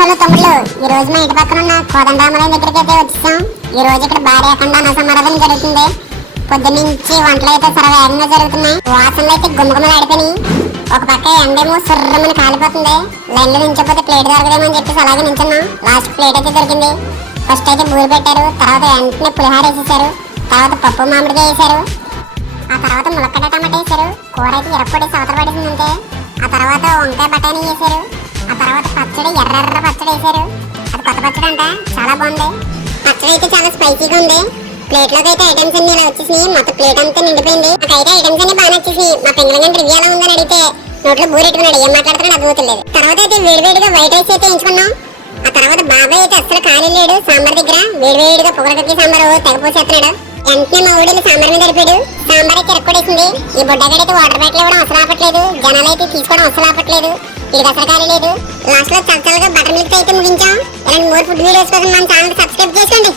Hello తమ్ముళ్ళు, ఈ రోజు మా ఇంటి పక్కన ఉన్న కోదండరామరాయణ దగ్గరికి అయితే వచ్చేసాం. ఈ రోజు ఇక్కడ భారీ అఖండ అన్నసమారాధన జరుగుతుంది. పొద్దున్నుంచి వంటలు అయితే సర్వేగంగా జరుగుతున్నాయి. వాసనలు అయితే గుమ్మగుమ్మలు ఆడిపోయి ఒక పక్క ఎండేమో సుర్రమని కాలిపోతుంది. లైన్లో నించకపోతే ప్లేట్ దొరకదేమో అని చెప్పేసి అలాగే నించున్నాం. లాస్ట్ ప్లేట్ అయితే దొరికింది. ఫస్ట్ అయితే బూరి పెట్టారు, తర్వాత వెంటనే పులిహార వేసేసారు, తర్వాత పప్పు మామిడికాయ వేసారు, ఆ తర్వాత ములక్కడ టమాటా వేసారు. కూర అయితే ఎరప్పొడేసి అవతల పడేసిందంటే ఆ తర్వాత వంకాయ బఠానీ వేసారు. ఆ తర్వాత పచ్చడి ఎర్ర పచ్చడి వేసారు. అది కొత్త పచ్చడి అంట, చాలా బాగుంది. పచ్చడి అయితే చాలా స్పైసీగా ఉంది. ప్లేట్ లోకి అయితే ఐటమ్స్ అన్ని ఇలా వచ్చేసినాయి. మొత్తం ప్లేట్ అంతా నిండిపోయింది. నాకైతే ఐటమ్స్ అన్ని బాగా వచ్చేసినాయి. మా పింగళంగా రివ్యూ ఎలా ఉందని అడిగితే నోట్లో బూరెట్టుకున్నాడు. ఏం మాట్లాడుతున్నాడు అర్థమవుతలేదు. తర్వాత అయితే వేడివేడిగా వైట్ రైస్ అయితే ఎంచుకున్నాం. ఆ తర్వాత బాబాయ్ అయితే అసలు ఖాళీ లేడు. సాంబార్ దగ్గర వేడివేడిగా పొగరకట్టి సాంబార్ తెగపోసేస్తున్నాడు. వెంటనే మా ఊడిని సాంబార్ మీద గడిపాడు. సాంబార్ అయితే ఎరక్కొడేసింది. ఈ బుడ్డగాడైతే వాటర్ బ్యాటిల్ ఇవ్వడం అసలు ఆపట్లేదు. జనాలు అయితే తీసుకోవడం అసలు ఆపట్లేదు. ఇది అసలు ఖాళీ లేదు. లాస్ట్ లో చల్లగా బటర్ మిల్క్ అయితే ముగించాం. ఇలాంటి మోర్ ఫుడ్ వీడియోస్ కోసం మన ఛానల్ సబ్స్క్రైబ్ చేసుకోండి.